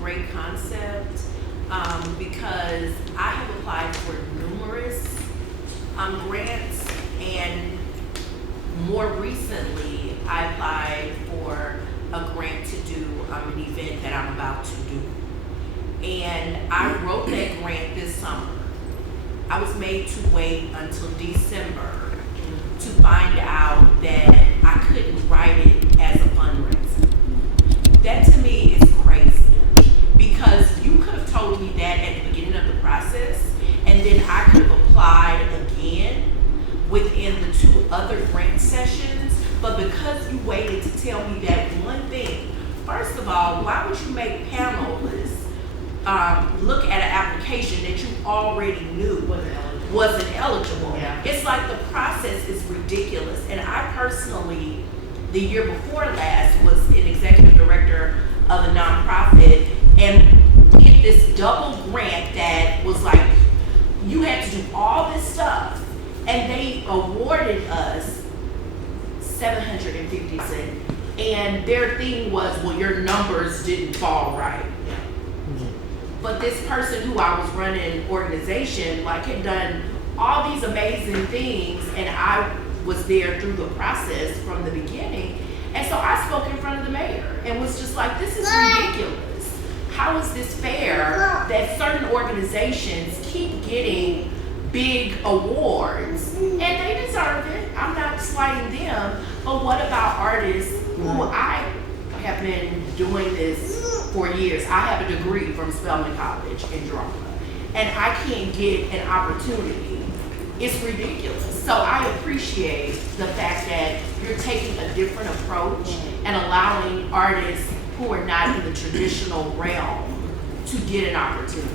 great concept because I have applied for numerous grants, and more recently I applied for a grant to do an event that I'm about to do. And I wrote that grant this summer. I was made to wait until December to find out that I couldn't write it as a fundraiser. That to me is crazy, because you could have told me that at the beginning of the process, and then I could have applied again within the 2 other grant sessions. But because you waited to tell me that one thing, first of all, why would you make panelists look at an application that you already knew wasn't eligible? Yeah. It's like the process is ridiculous. And I personally, the year before last, was an executive director of a nonprofit and get this double grant that was like, you had to do all this stuff, and they awarded us $750, and their thing was, well, your numbers didn't fall right. But this person who I was running organization, like, had done all these amazing things, and I was there through the process from the beginning. And so I spoke in front of the mayor and was just like, this is ridiculous. How is this fair that certain organizations keep getting big awards, and they deserve it? I'm not slighting them, but what about artists who I have been doing this for years? I have a degree from Spelman College in drama, and I can't get an opportunity. It's ridiculous. So I appreciate the fact that you're taking a different approach and allowing artists who are not in the traditional realm to get an opportunity.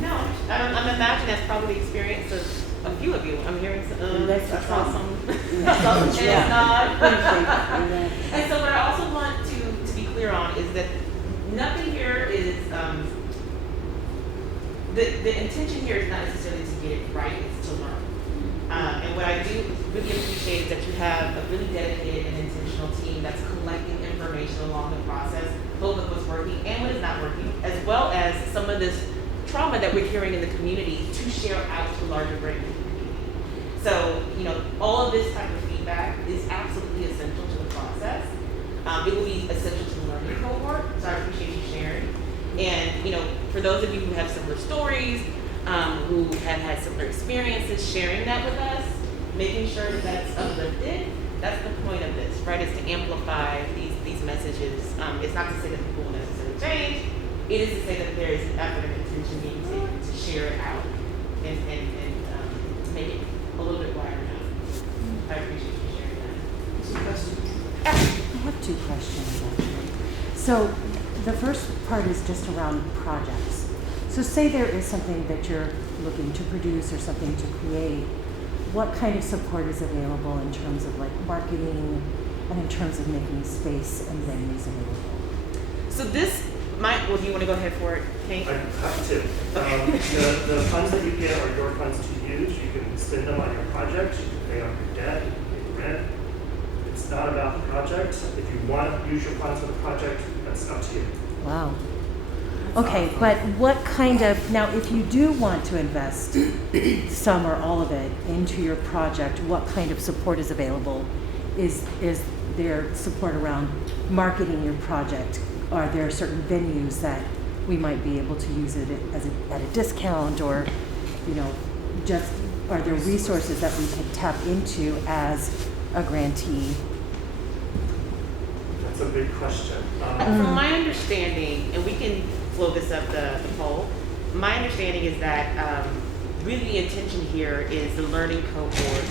No, I'm imagining that's probably the experience of a few of you. I'm hearing some, I saw some, and it's not. And so what I also want to be clear on is that nothing here is, the intention here is not necessarily to get it right, it's to learn. And what I do really appreciate is that you have a really dedicated and intentional team that's collecting information along the process, both of what's working and what is not working, as well as some of this trauma that we're hearing in the community to share out to larger greater community. So, all of this type of feedback is absolutely essential to the process. It will be essential to the learning cohort, so I appreciate you sharing. And, for those of you who have similar stories, who have had similar experiences, sharing that with us, making sure that that's uplifted, that's the point of this, right? Is to amplify these messages. It's not to say that people will necessarily change. It is to say that there is effort and attention being taken to share it out and to make it a little bit wider now. I appreciate you sharing that. Some questions? I have 2 questions, actually. So the first part is just around projects. So say there is something that you're looking to produce or something to create. What kind of support is available in terms of like marketing and in terms of making space and venues available? So this might, well, do you want to go ahead for it, Hank? I have to. The funds that you get are your funds to use. You can spend them on your project. You can pay off your debt. You can pay rent. It's not about the project. If you want to use your funds for the project, that's up to you. Wow. Okay, but what kind of, now if you do want to invest some or all of it into your project, what kind of support is available? Is there support around marketing your project? Are there certain venues that we might be able to use it at a discount, or, just are there resources that we can tap into as a grantee? That's a big question. From my understanding, and we can flow this up the poll, my understanding is that really the intention here is the learning cohort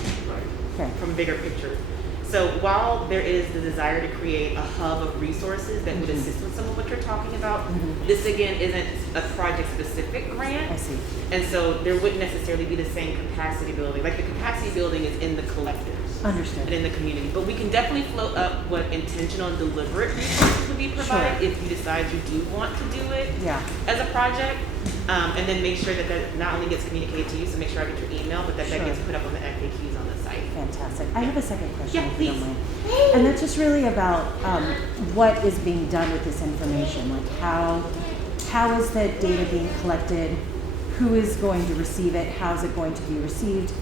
Okay. from bigger picture. So while there is the desire to create a hub of resources that would assist with some of what you're talking about, this again isn't a project specific grant. I see. And so there wouldn't necessarily be the same capacity building. Like the capacity building is in the collectives. Understood. And in the community. But we can definitely float up what intentional and deliberate resources would be provided if you decide you do want to do it as a project. And then make sure that that not only gets communicated to you, so make sure I get your email, but that that gets put up on the FAQs on the site. Fantastic. I have a second question, Yeah, if you don't please. mind. And that's just really about what is being done with this information, like how how is the data being collected? Who is going to receive it? How is it going to be received?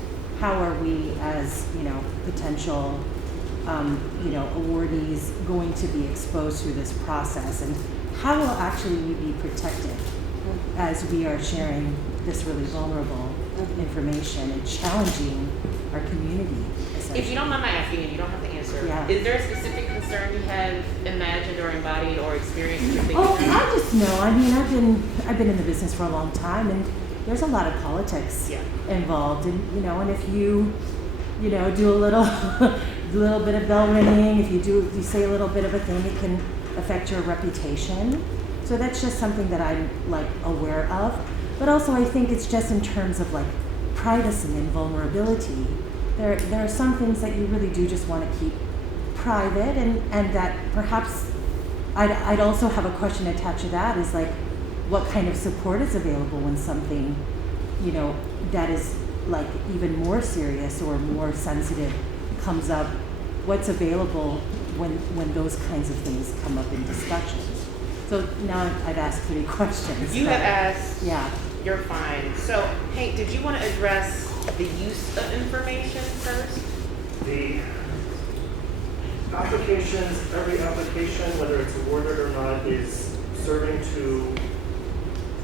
How are we as, potential, awardees going to be exposed through this process? And how will actually we be protected as we are sharing this really vulnerable information and challenging our community? If you don't mind my asking, and you don't have to answer, Yeah. is there a specific concern you have imagined or embodied or experienced you're thinking Oh, through? I just know. I mean, I've been in the business for a long time, and there's a lot of politics Yeah. involved. And and if you, do a little, little bit of bell ringing, if you say a little bit of a thing, it can affect your reputation. So that's just something that I'm aware of. But also, I think it's just in terms of privacy and vulnerability. There are some things that you really do just want to keep private, and that perhaps I'd also have a question attached to that is what kind of support is available when something, that is even more serious or more sensitive comes up. What's available when those kinds of things come up in discussions? So now I've asked 3 questions. You but- have asked. Yeah. You're fine. So, Hank, did you want to address the use of information first? The applications, every application, whether it's awarded or not, is serving to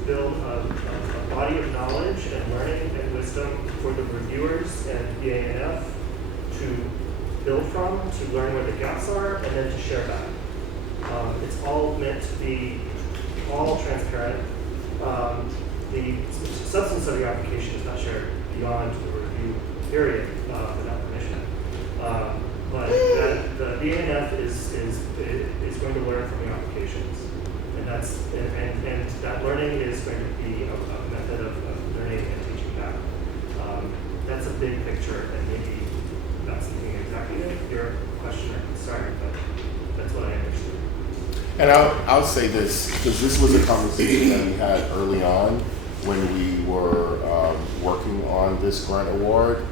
build a body of knowledge and learning and wisdom for the reviewers and BANF to build from, to learn where the gaps are, and then to share back. It's all meant to be all transparent. The substance of your application is not shared beyond the review period without permission. But the BANF is going to learn from your applications, and that learning is going to be a method of learning and teaching back. That's a big picture, and maybe not something exactly your question or concern, but that's what I understood. And I'll say this, because this was a conversation that we had early on when we were working on this grant award.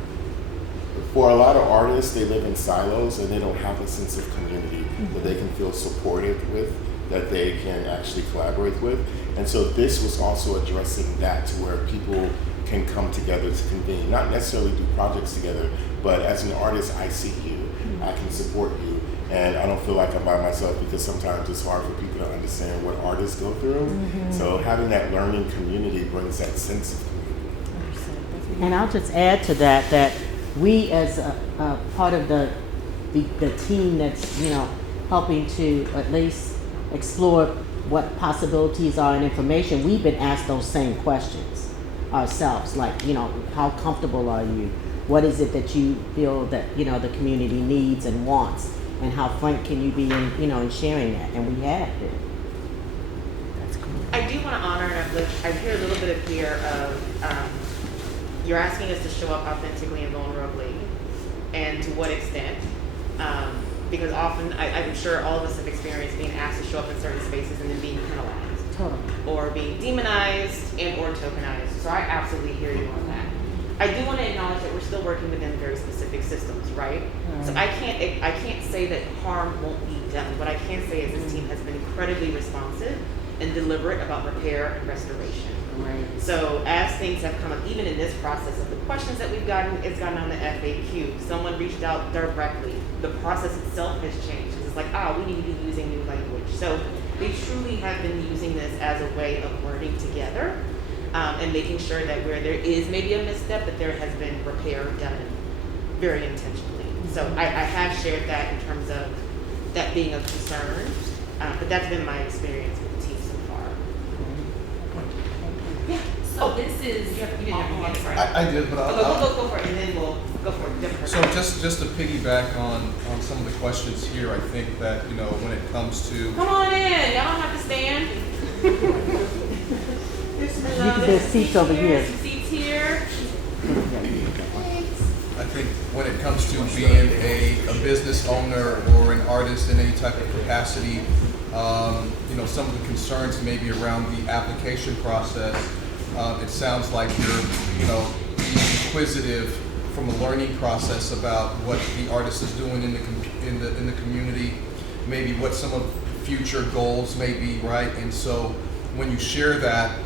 For a lot of artists, they live in silos and they don't have a sense of community that they can feel supported with, that they can actually collaborate with. And so this was also addressing that, to where people can come together to convene, not necessarily do projects together, but as an artist, I see you, I can support you. And I don't feel like I'm by myself, because sometimes it's hard for people to understand what artists go through. So having that learning community brings that sense of community. And I'll just add to that we as a part of the team that's helping to at least explore what possibilities are in information, we've been asked those same questions ourselves, how comfortable are you? What is it that you feel that the community needs and wants? And how frank can you be in sharing that? And we have it. That's cool. I do want to honor and uplift. I hear a little bit of fear of you're asking us to show up authentically and vulnerably, and to what extent? Because often, I'm sure all of us have experienced being asked to show up in certain spaces and then being penalized. Totally. Or being demonized and or tokenized. So I absolutely hear you on that. I do want to acknowledge that we're still working within very specific systems, right? So I can't say that harm won't be done. What I can say is this team has been incredibly responsive and deliberate about repair and restoration. Right. So as things have come up, even in this process of the questions that we've gotten, it's gotten on the FAQ. Someone reached out directly. The process itself has changed. It's like, we need to be using new language. So they truly have been using this as a way of learning together. And making sure that where there is maybe a misstep, that there has been repair done very intentionally. So I have shared that in terms of that being a concern, but that's been my experience with the team so far. Yeah. So this is. You didn't have your hand right. I did, but I'll Go for it, and then we'll go for a different. so just to piggyback on some of the questions here, I think that when it comes to Come on in. Y'all don't have to stand. There's seats over here. Some seats here. I think when it comes to being a business owner or an artist in any type of capacity, some of the concerns maybe around the application process. It sounds like you're being inquisitive from a learning process about what the artist is doing in the community, maybe what some of the future goals may be, right? And so when you share that,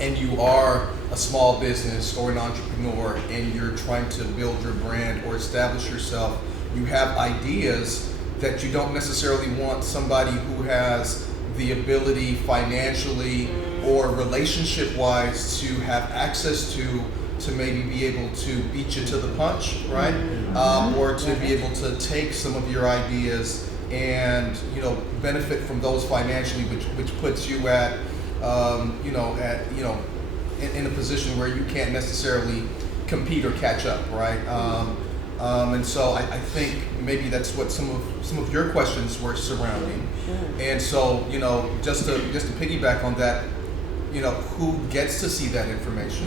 and you are a small business or an entrepreneur and you're trying to build your brand or establish yourself, you have ideas that you don't necessarily want somebody who has the ability financially or relationship wise to have access to maybe be able to beat you to the punch, right? Or to be able to take some of your ideas and, you know, benefit from those financially, which puts you at in a position where you can't necessarily compete or catch up, right? And so I think maybe that's what some of your questions were surrounding. And so, you know, just to piggyback on that, you know, who gets to see that information?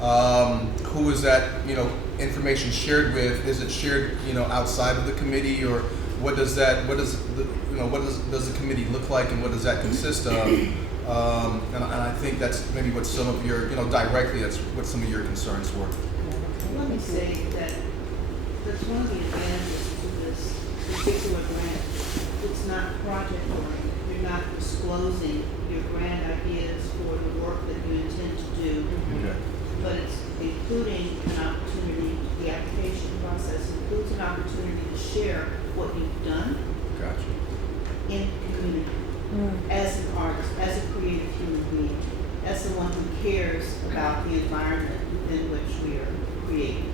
Who is that, you know, information shared with? Is it shared, you know, outside of the committee, or what does the committee look like, and what does that consist of? And I think that's maybe what some of your, you know, directly, that's what some of your concerns were. Let me say that that's one of the advantages to this particular grant. It's not project oriented. You're not disclosing your grant ideas for the work that you intend to do, but it's including an opportunity, the application process includes an opportunity to share what you've done Gotcha. in community. As an artist, as a creative human being, as someone who cares about the environment within which we are creating.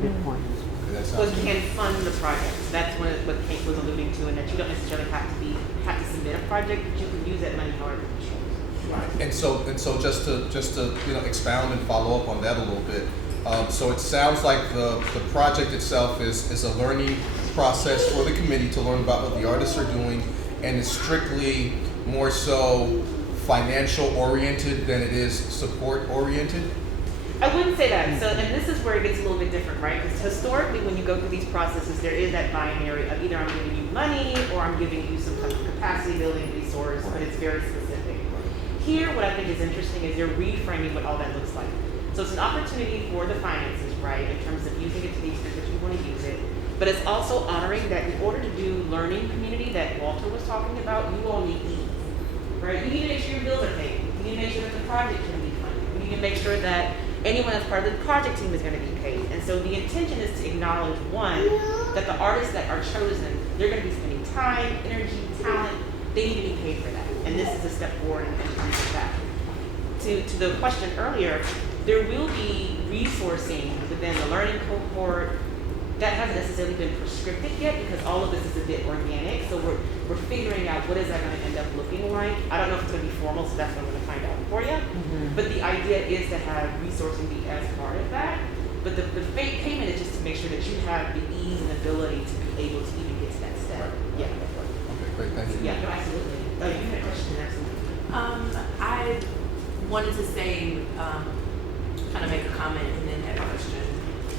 Good point. Okay, that So sounds you good. can fund the project. That's what Kate was alluding to, and that you don't necessarily have to submit a project, but you can use that money however you choose. Right. And so just to you know, expound and follow up on that a little bit. So it sounds like the project itself is a learning process for the committee to learn about what the artists are doing, and it's strictly more so financial oriented than it is support oriented. I wouldn't say that. So, and this is where it gets a little bit different, right? Because historically, when you go through these processes, there is that binary of either I'm giving you money or I'm giving you some kind of capacity building resource, but it's very specific. Here, what I think is interesting is you're reframing what all that looks like. So it's an opportunity for the finances, right, in terms of using it to the extent that you want to use it. But it's also honoring that in order to do learning community that Walter was talking about, you all need needs, right? You need to make sure your bills are paid. You need to make sure that the project can be funded. You need to make sure that anyone that's part of the project team is going to be paid. And so the intention is to acknowledge, one, that the artists that are chosen, they're going to be spending time, energy, talent. They need to be paid for that. And this is a step forward in terms of that. To the question earlier, there will be resourcing within the learning cohort that hasn't necessarily been prescripted yet, because all of this is a bit organic. So we're figuring out what is that going to end up looking like. I don't know if it's going to be formal, so that's what I'm going to find out for you. But the idea is to have resourcing be as part of that. But the payment is just to make sure that you have the ease and ability to be able to even get to that step. Right. Yeah. Okay, great, thank you. Yeah, no, absolutely. Oh, you had a question, absolutely. I wanted to say, kind of make a comment and then have a question.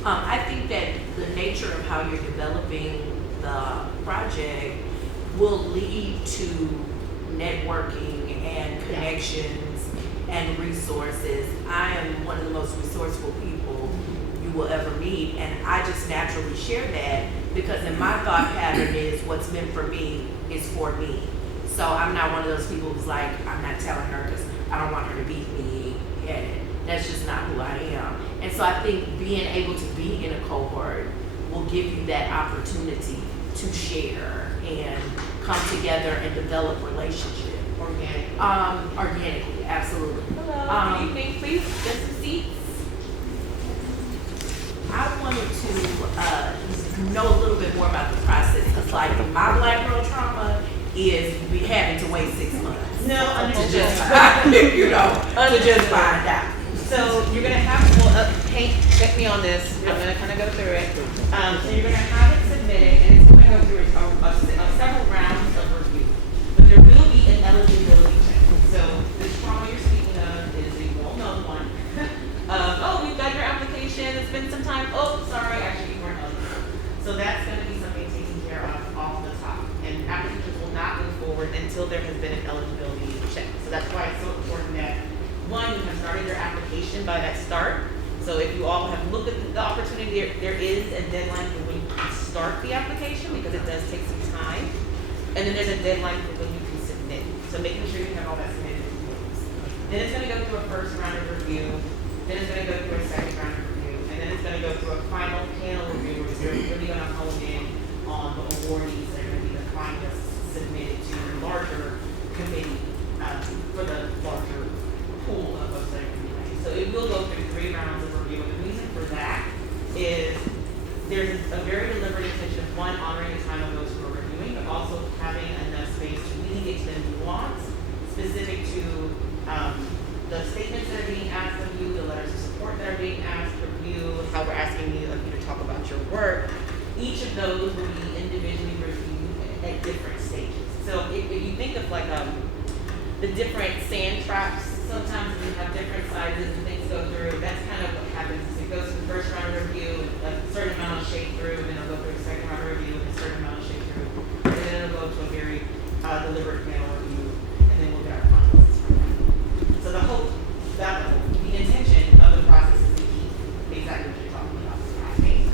I think that the nature of how you're developing the project will lead to networking and connections and resources. I am one of the most resourceful people you will ever meet, and I just naturally share that because in my thought pattern is what's meant for me is for me. So I'm not one of those people who's like, I'm not telling her because I don't want her to beat me, and that's just not who I am. And so I think being able to be in a cohort will give you that opportunity to share and come together and develop relationship. Organically, absolutely. Hello, good evening, please. Just some seats. I wanted to know a little bit more about the process, because like my black girl trauma is having to wait 6 months. No, To understood. just find, to just find out. So you're gonna have, Kate, check me on this. I'm gonna kind of go through it. So you're gonna have it submitted, and it's gonna go through several rounds of review. But there will be an eligibility check. So this trauma you're speaking of is a well-known one. Oh, we've got your application. It's been some time. Oh, sorry, actually you weren't eligible. So that's gonna be something taken care of off the top. And applications will not move forward until there has been an eligibility check. So that's why it's so important that one, you have started your application by that start. So if you all have looked at the opportunity, there is a deadline for when you can start the application, because it does take some time. And then there's a deadline for when you can submit. So making sure you have all that Then it's gonna go through a first round of review, then it's gonna go through a second round of review, and then it's gonna go through a final panel review where you're really gonna hone in on the awardees that are gonna be the finalists submitted to the larger committee, for the larger pool of folks that are committed. So it will go through 3 rounds of review, and the reason for that is there's a very deliberate intention of, one, honoring the time of those who are reviewing, but also having enough space to really get to the nuance specific to the statements that are being asked of you, the letters of support that are being asked of you, how we're asking you to talk about your work. Each of those will be individually reviewed at different stages. So if you think of like the different sand traps, sometimes we have different sizes and things go through. That's kind of what happens. Is it goes to the first round of review, a certain amount of shake through, and then it'll go through a second round of review, and a certain amount of shake through, and then it'll go to a very deliberate panel review, and then we'll get our finalists from that. So the intention of the process is to keep exactly what you're talking about. I think.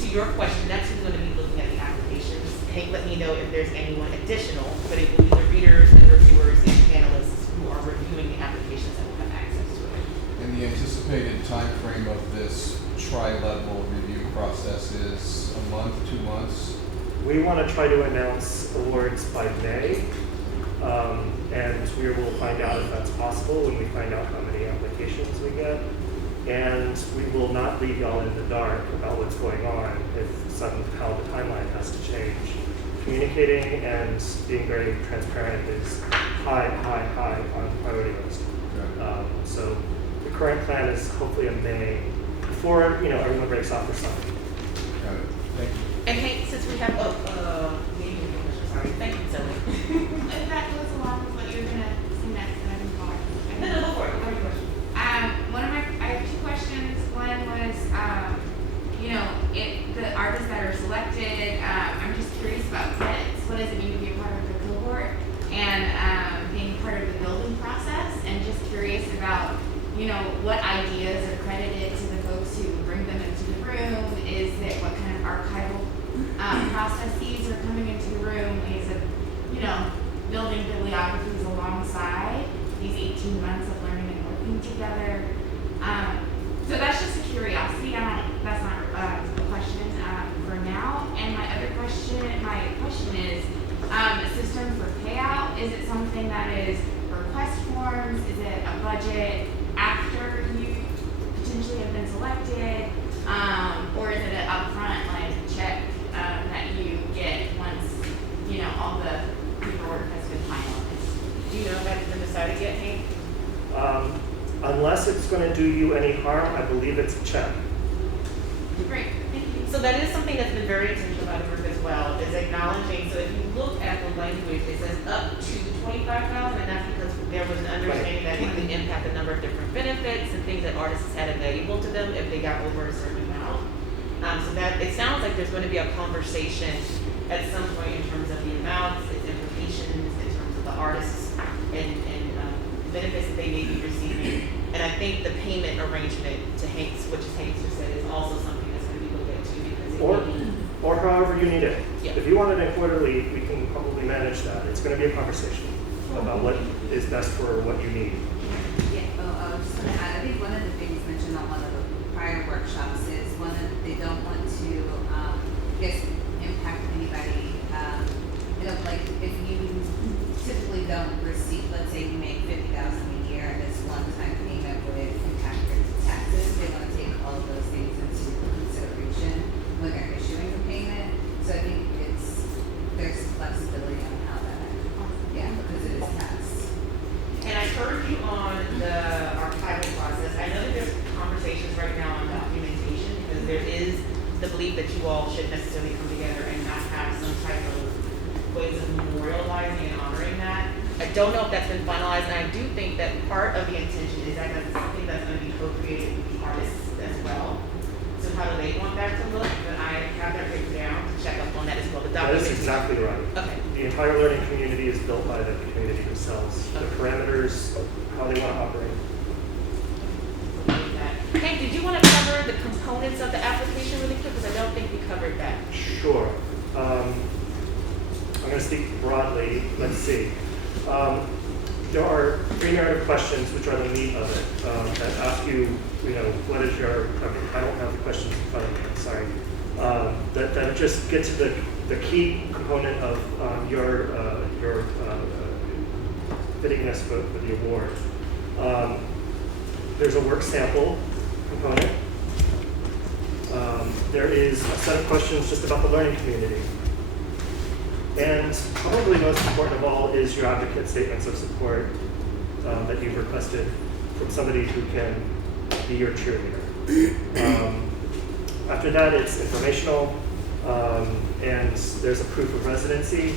To your question, that's who's going to be looking at the applications. Hank, let me know if there's anyone additional, but it will be the readers, the reviewers, and panelists who are reviewing the applications that will have access to it. And the anticipated timeframe of this tri-level review process is a month, 2 months? We want to try to announce awards by May, and we will find out if that's possible when we find out how many applications we get. And we will not leave y'all in the dark about what's going on if somehow the timeline has to change. Communicating and being very transparent is high on the priority list. Okay. So the current plan is hopefully in May, before everyone breaks off for summer. Got it. Thank you. And Hank, since we have, sorry, thank you, Zoe. If that goes along with what you're gonna say next, then I can call it. No, go for it. What are your questions? I have 2 questions. One was, the artists that are selected, I'm just curious about credits. What does it mean to be a part of the cohort? And being part of the building process, and just curious about, what ideas are credited to the folks who bring them into the room. Is it what kind of archival processes are coming into the room? Ways of, building bibliographies alongside these 18 months of learning and working together. So that's just a curiosity. That's not a question for now. And my question is, system for payout. Is it something that is request forms? Is it a budget after you potentially have been selected? Or is it an upfront check that you get once all the paperwork has been finalized? Do you know if that's been decided yet, Hank? Unless it's going to do you any harm, I believe it's a check. Great, thank you. So that is something that's been very intentional about the group as well, is acknowledging. So if you look at the language, it says up to $25,000, and that's because there was an understanding that it could impact a number of different benefits and things that artists had available to them if they got over a certain amount. So that it sounds like there's going to be a conversation at some point in terms of the amounts, its implications, in terms of the artists and benefits that they may be receiving. And I think the payment arrangement to Hank's, which Hank's just said, is also something that's going to be looked at too, because it may be. Or however you need it. Yeah. If you want it in quarterly, we can probably manage that. It's going to be a conversation about what is best for what you need. Yeah, just want to add, I think one of the things mentioned on one of the prior workshops is they don't want to, impact anybody. If you typically don't receive, let's say you make $50,000 a year, and this one-time payment would impact your taxes, they want to take all of those things into consideration when they're issuing the payment. So I think there's flexibility on how that, because it is taxed. And I heard you on the archival process. I know that there's conversations right now on documentation, because there is the belief that you all should necessarily come together and not have some type of ways of memorializing and honoring that. I don't know if that's been finalized, and I do think that part of the intention is that that's something that's going to be co-created with the artists as well. So how do they want that to look? But I have that written down to check up on that as well. The That is documentation. exactly right. Okay. The entire learning community is built by the community themselves. The parameters, how they want to operate. Hey, did you want to cover the components of the application really quick? Because I don't think we covered that. Sure. I'm going to speak broadly. Let's see. there are three narrative questions, which are the meat of it, that ask you, what is your, I don't have the questions in front of me, I'm sorry. That just get to the key component of your fittingness for the award. There's a work sample component. There is a set of questions just about the learning community. And probably most important of all is your advocate statements of support that you've requested from somebody who can be your cheerleader. After that, it's informational, and there's a proof of residency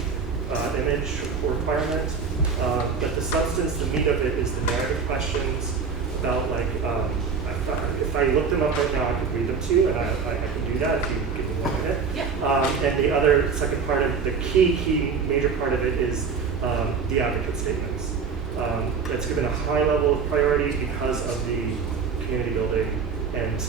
image requirement. But the substance, the meat of it is the narrative questions about if I look them up right now, I could read them to you, and I can do that if you give me 1 minute. Yeah. And the other second part of the key major part of it is the advocate statements. That's given a high level of priority because of the community building and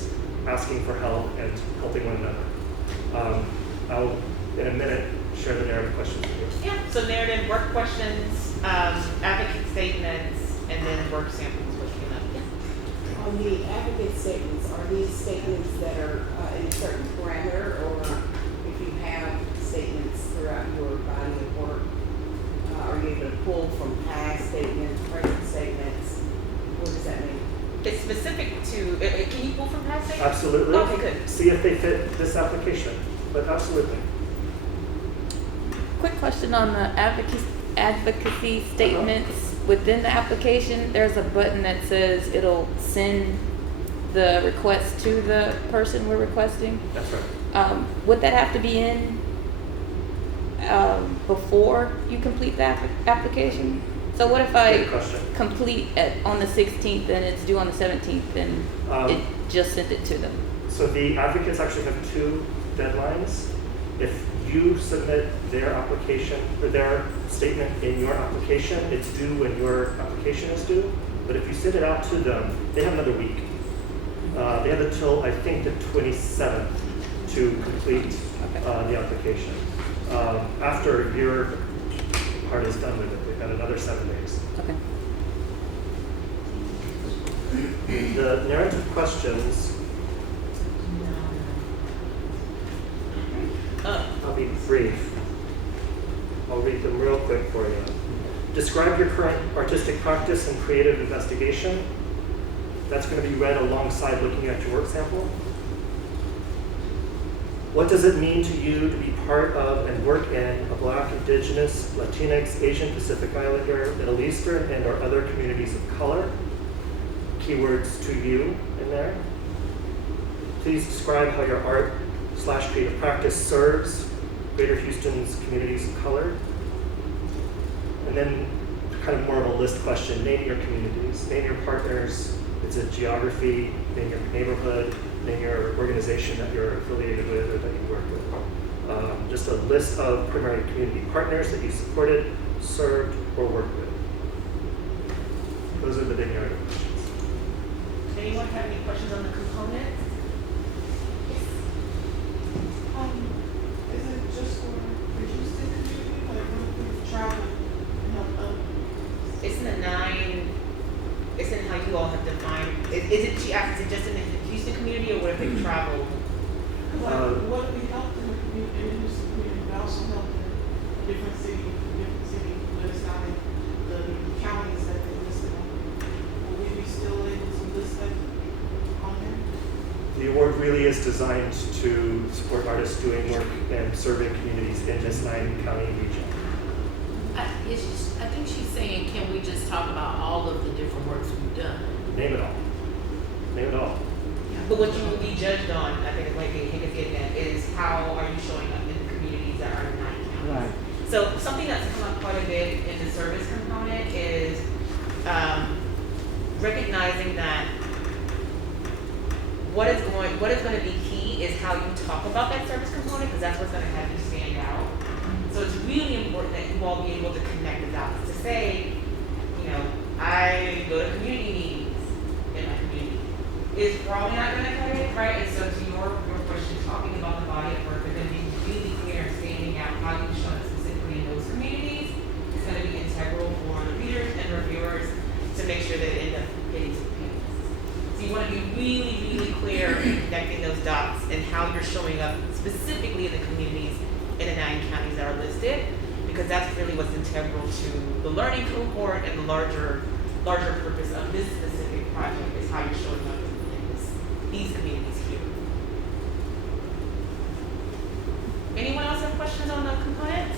asking for help and helping one another. I'll, in a minute, share the narrative questions with you. Yeah, so narrative, work questions, advocate statements, and then work samples, what came up. Yeah. On the advocate statements, are these statements that are in a certain parameter, or if you have statements throughout your body of work, are you able to pull from past statements, present statements? What does that mean? It's specific to, can you pull from past statements? Absolutely. Okay, good. See if they fit this application, but absolutely. Quick question on the advocacy statements within the application. There's a button that says it'll send the request to the person we're requesting. That's right. Would that have to be in before you complete the application? So what if I Good question. complete on the 16th and it's due on the 17th and it just sent it to them? So the advocates actually have 2 deadlines. If you submit their application or their statement in your application, it's due when your application is due. But if you send it out to them, they have another week. They have until, I think, the 27th to complete the application. After your part is done with it, they've got another 7 days. Okay. The narrative questions, I'll be brief. I'll read them real quick for you. Describe your current artistic practice and creative investigation. That's going to be read alongside looking at your work sample. What does it mean to you to be part of and work in a Black, Indigenous, Latinx, Asian, Pacific Islander, Middle Eastern, and or other communities of color? Keywords to you in there. Please describe how your art/creative practice serves Greater Houston's communities of color. And then kind of more of a list question, name your communities, name your partners. It's a geography, name your neighborhood, name your organization that you're affiliated with or that you work with. Just a list of primary community partners that you supported, served, or worked with. Those are the big narrative questions. Anyone have any questions on the components? Is it just for the Houston community, like when we travel and help others? It's in the 9, it's in how you all have defined, she asked, is it just in the Houston community, or what if they traveled? What we help in the community, in the Houston community, we also help in different cities, but it's not in the counties that they listed on. Will we be still able to list that on there? The award really is designed to support artists doing work and serving communities in this 9-county region. I think she's saying, can we just talk about all of the different works we've done? Name it all. Name it all. But what you will be judged on, I think what Hank is getting at, is how are you showing up in the communities that are in 9 counties? Right. So something that's come up quite a bit in the service component is recognizing that what is going to be key is how you talk about that service component, because that's what's going to have you stand out. So it's really important that you all be able to connect the dots. To say, I go to community meetings in my community is probably not going to cut it, right? And so to your question, talking about the body of work, but then being really clear and standing out how you've shown it specifically in those communities is going to be integral for the readers and reviewers make sure that it ends up getting to the panelists. So you want to be really, really clear in connecting those dots and how you're showing up specifically in the communities in the 9 counties that are listed, because that's really what's integral to the learning cohort and the larger purpose of this specific project is how you're showing up in these communities here. Anyone else have questions on the compliance?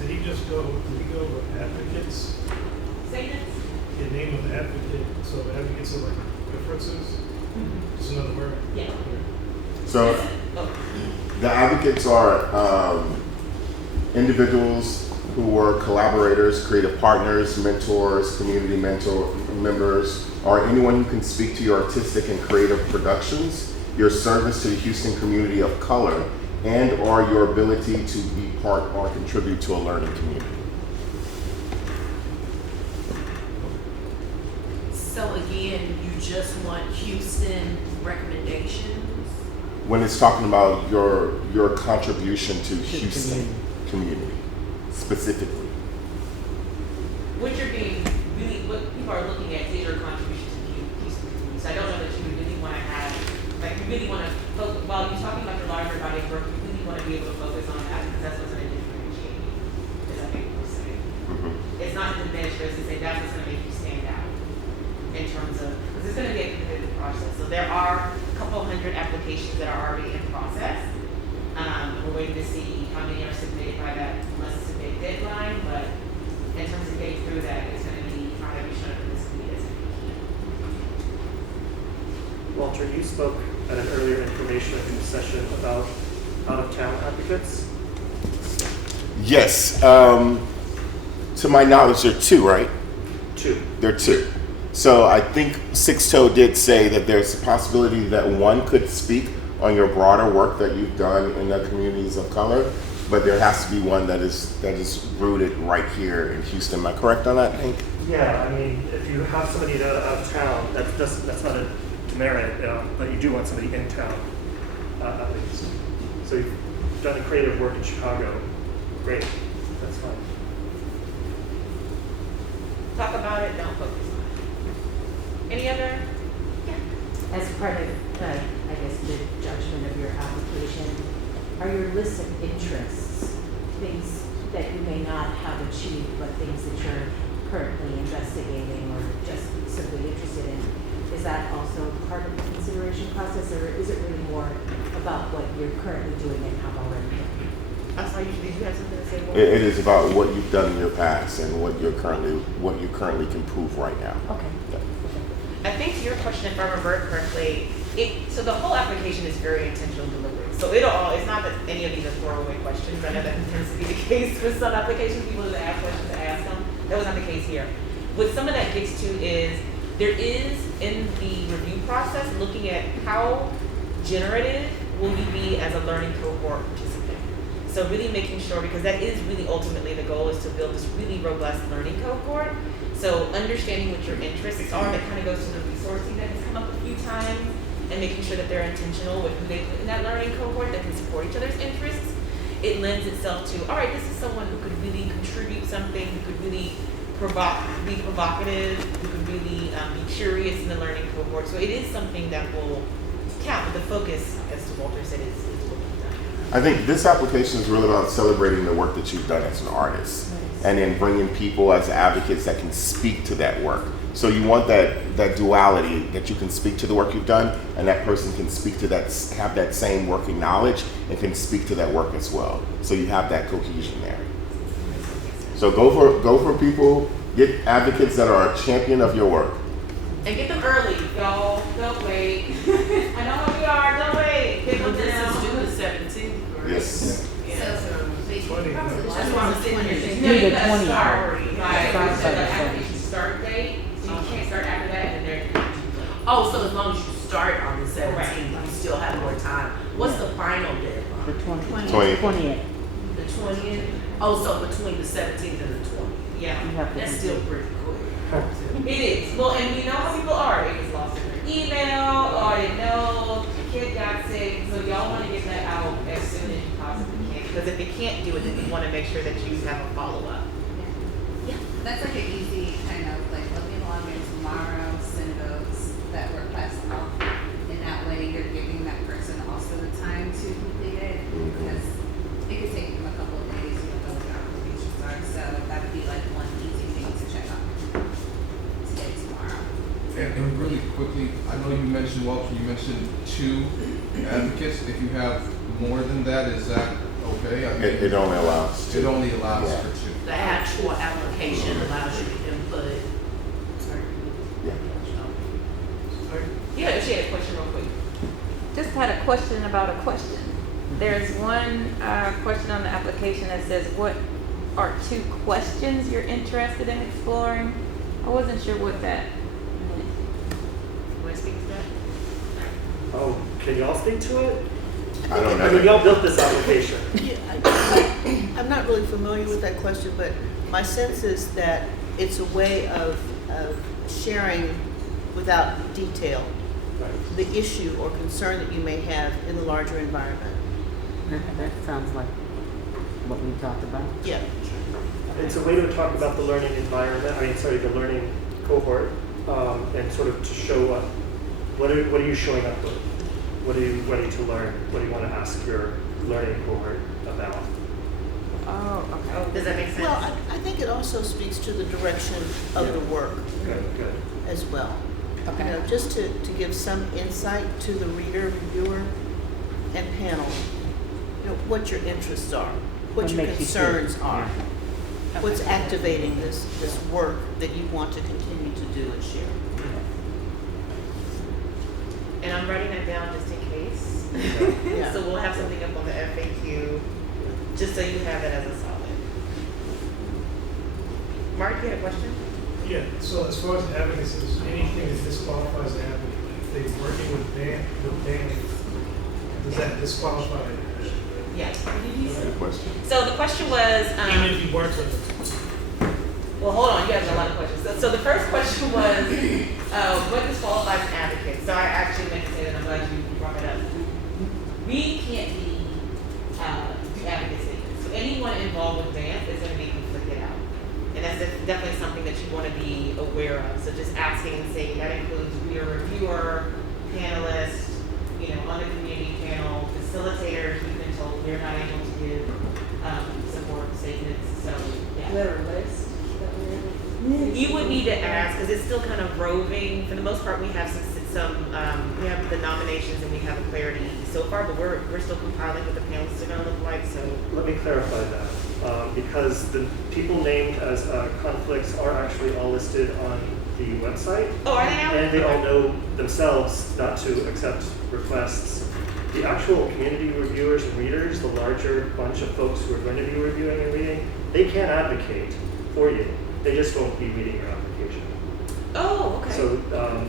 Did he go with advocates? Statements? The name of the advocate, so advocates are like references? Just another word? Yeah. So the advocates are individuals who are collaborators, creative partners, mentors, community mentor members, or anyone who can speak to your artistic and creative productions, your service to the Houston community of color, and or your ability to be part or contribute to a learning community. So again, you just want Houston recommendations? When it's talking about your contribution to Houston community, specifically. What you're being really, what people are looking at is your contribution to the Houston community. So I don't know that you really want to have, like you really want to focus, while you're talking about your larger body of work, you really want to be able to focus on that because that's what's going to differentiate you, as I think we'll say. It's not to diminish, but it's to say that's what's going to make you stand out in terms of, because it's going to be a competitive process. So there are a couple hundred applications that are already in process. We're waiting to see how many are submitted by that must submit deadline, but in terms of getting through that, it's going to be how have you shown up in this committee as a key. Walter, you spoke at an earlier information session about out-of-town advocates. Yes. To my knowledge, there are 2, right? 2. There are 2. So I think Six Toe did say that there's a possibility that one could speak on your broader work that you've done in the communities of color, but there has to be one that is rooted right here in Houston. Am I correct on that, Hank? Yeah, I mean, if you have somebody out of town, that's not a demerit, but you do want somebody in town, at least. So you've done the creative work in Chicago. Great, that's fine. Talk about it, don't focus on it. Any other? Yeah. As part of, I guess, the judgment of your application, are your lists of interests things that you may not have achieved, but things that you're currently investigating or just simply interested in? Is that also part of the consideration process, or is it really more about what you're currently doing and have already done? I'm sorry, did you have something to say? It is about what you've done in your past and what you currently can prove right now. Okay. Yeah. I think to your question, if I remember correctly, so the whole application is very intentional delivery. So it's not that any of these are throwaway questions. I know that tends to be the case with some applications, people who ask questions to ask them. That was not the case here. What some of that gets to is, there is in the review process looking at how generative will you be as a learning cohort participant. So really making sure, because that is really ultimately the goal, is to build this really robust learning cohort. So understanding what your interests are, that kind of goes to the resourcing that has come up a few times, and making sure that they're intentional with who they put in that learning cohort that can support each other's interests. It lends itself to, all right, this is someone who could really contribute something, who could really be provocative, who could really be curious in the learning cohort. So it is something that will count, but the focus, as Walter said, is what you've done. I think this application is really about celebrating the work that you've done as an artist, and then bringing people as advocates that can speak to that work. So you want that duality, that you can speak to the work you've done, and that person can speak to that, have that same working knowledge, and can speak to that work as well. So you have that cohesion there. So go for people, get advocates that are a champion of your work. And get them early, y'all. Don't wait. I know how we are. Don't wait. Get them This down. is due the 17th, correct? Yes. Yeah. So, That's basically, why I'm sitting here thinking. No, you the gotta 20th. start. Start Right. by So the the application start date, so you can't start after that, and they're. Oh, so as long as you start on the Correct. 17th, you still have more time. What's the final deadline? The 20th. 20th. The 20th? Oh, so between the 17th and the 20th. Yeah. You have to That's do- still pretty quick. It is. Well, and we know how people are. It gets lost in their email, or they know the kid got sick, so y'all want to get that out as soon as you possibly can. Because if they can't do it, then we want to make sure that you have a follow-up. yeah, that's like an easy And really quickly, I know you mentioned, Walter, you mentioned 2 advocates. If you have more than that, is that okay? I mean, It only allows It 2. only allows Yeah. for 2. The actual application allows you to input. Yeah. Yeah, she had a question real quick. Just had a question about a question. There's one question on the application that says, what are 2 questions you're interested in exploring? I wasn't sure what that meant. You want to speak to that? Oh, can y'all speak to it? I don't know. I mean, y'all built this application. Yeah, I'm not really familiar with that question, but my sense is that it's a way of sharing without detail Right. the issue or concern that you may have in the larger environment. That sounds like what we talked about. Yeah. It's a way to talk about the learning environment, the learning cohort, and sort of to show up, what are you showing up with? What are you ready to learn? What do you want to ask your learning cohort about? Oh, okay. Does that make sense? Well, I think it also speaks to the direction of the work Good. as well. Okay. You know, just to give some insight to the reader, reviewer, and panel, you know, what your interests are, what What your makes you concerns tick. are, what's activating this work that you want to continue to do and share. And I'm writing that down just in case. Yeah. So we'll have something up on the FAQ, just so you have that as a solid. Mark, you had a question? Yeah, so as far as advocacy, is there anything that disqualifies an advocate? If they're working with BANF, does that disqualify an advocate? Yeah. Good question. So the question was, Even if you worked with them? well, hold on, you guys have a lot of questions. So the first question was, what disqualifies an advocate? So I actually meant to say that, I'm glad you brought it up. We can't do advocacy. So anyone involved with BANF is going to be conflicted out. And that's definitely something that you want to be aware of. So just asking and saying that includes reader, reviewer, panelist, on the community panel, facilitators, we've been told they're not able to give support statements. So, yeah. There a list that we're You would need to ask, because it's still kind of roving. For the most part, we have we have the nominations and we have a clarity so far, but we're still compiling what the panelists are going to look like. So Let me clarify that, because the people named as conflicts are actually all listed on the website. Oh, are they now? And they all know themselves not to accept requests. The actual community reviewers and readers, the larger bunch of folks who are going to be reviewing and reading, they can advocate for you. They just won't be reading your application. Oh, okay. So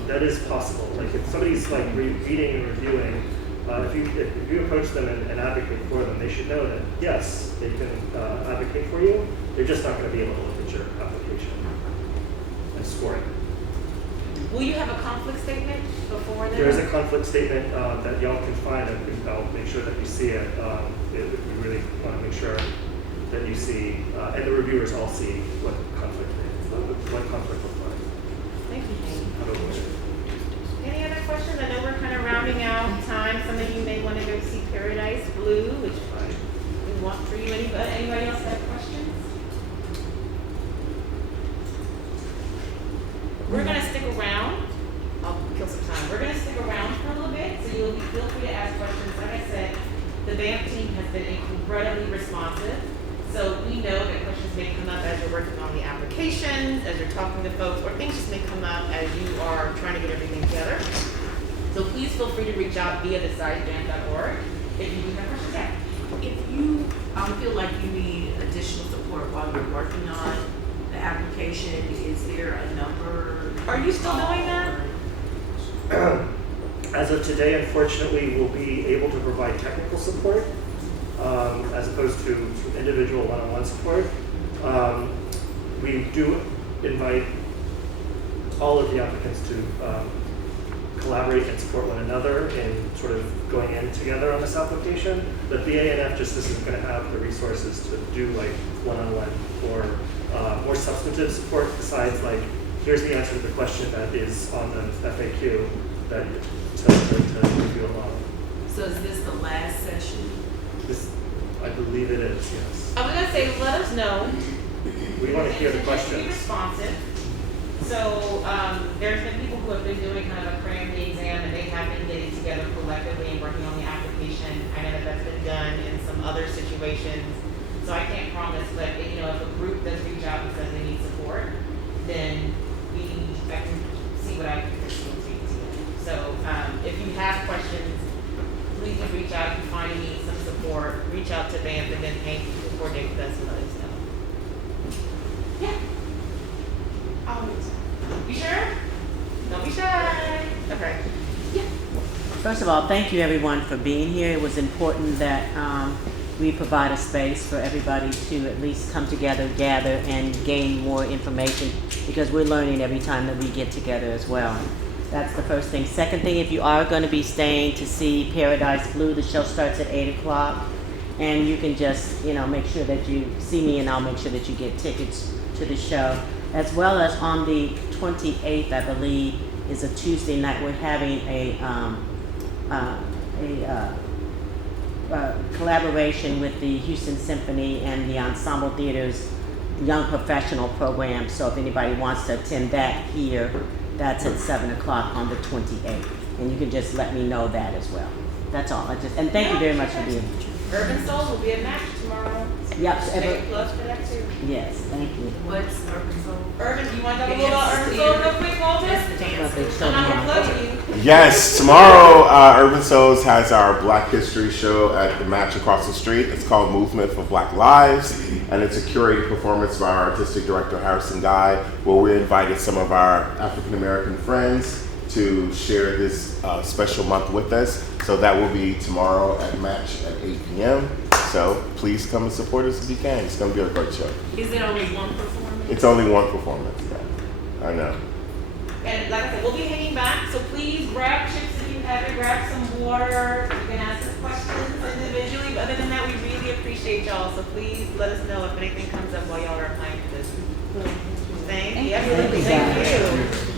that is possible. Like if somebody's like reading and reviewing, if you approach them and advocate for them, they should know that yes, they can advocate for you. They're just not going to be able to look at your application and score it. Will you have a conflict statement before then? There is a conflict statement that y'all can find, and I'll make sure that you see it. We really want to make sure that you see, and the reviewers all see what conflict looks like. Thank you, Jane. How to avoid it. Any other questions? I know we're kind of rounding out time. Some of you may want to go see Paradise Blue, which we want for you. Anybody else have questions? We're going to stick around. I'll kill some time. We're going to stick around for a little bit, so you'll feel free to ask questions. Like I said, the BANF team has been incredibly responsive. So we know that questions may come up as you're working on the applications, as you're talking to folks, or things just may come up as you are trying to get everything together. So please feel free to reach out via the site, ban.org, if you do have questions. Yeah. If you feel like you need additional support while you're working on the application, is there a number? Are you still doing that? As of today, unfortunately, we'll be able to provide technical support as opposed to individual one-on-one support. We do invite all of the applicants to collaborate and support one another in sort of going in together on this application. But the BANF just isn't going to have the resources to do like one-on-one or more substantive support besides like, here's the answer to the question that is on the FAQ that to review along. So is this the last session? This, I believe it is, yes. I was going to say, let us know. We want to hear the Just be questions. responsive. So, there's been people who have been doing kind of a cram the exam, and they have been getting together collectively and working on the application. I know that that's been done in some other situations, so I can't promise, but, you know, if a group does reach out and says they need support, then I can see what I can facilitate to them. So, if you have questions, please do reach out. If you find you need some support, reach out to BANF, and then Hank can coordinate with us and let us know. Yeah. You sure? Don't be shy. Okay. Yeah. First of all, thank you everyone for being here. It was important that we provide a space for everybody to at least come together, gather, and gain more information, because we're learning every time that we get together as well. That's the first thing. Second thing, if you are going to be staying to see Paradise Blue, the show starts at 8 o'clock, and you can just, you know, make sure that you see me, and I'll make sure that you get tickets to the show. As well as on the 28th, I believe, is a Tuesday night. We're having a collaboration with the Houston Symphony and the Ensemble Theater's Young Professional Program. So if anybody wants to attend that here, that's at 7 o'clock on the 28th. And you can just let me know that as well. That's all. And thank you very much for being here. Urban Souls will be a match tomorrow. Yep. Take a plus for that too. Yes, thank you. What's Urban Soul? Urban, you want to talk a little about Urban Souls real quick, Walter? I'm not gonna plug you. Yes, tomorrow Urban Souls has our Black History show at the Match across the street. It's called Movement for Black Lives, and it's a curated performance by our artistic director Harrison Guy, where we invited some of our African American friends to share this special month with us. So that will be tomorrow at Match at 8 p.m. So please come and support us if you can. It's going to be a great show. Is it only one performance? It's only one performance. Yeah. I know. And like I said, we'll be hanging back, so please grab chips if you have it, grab some water. You can ask us questions individually, but other than that, we really appreciate y'all. So please let us know if anything comes up while y'all are applying for this. Thank you. Absolutely. Thank you.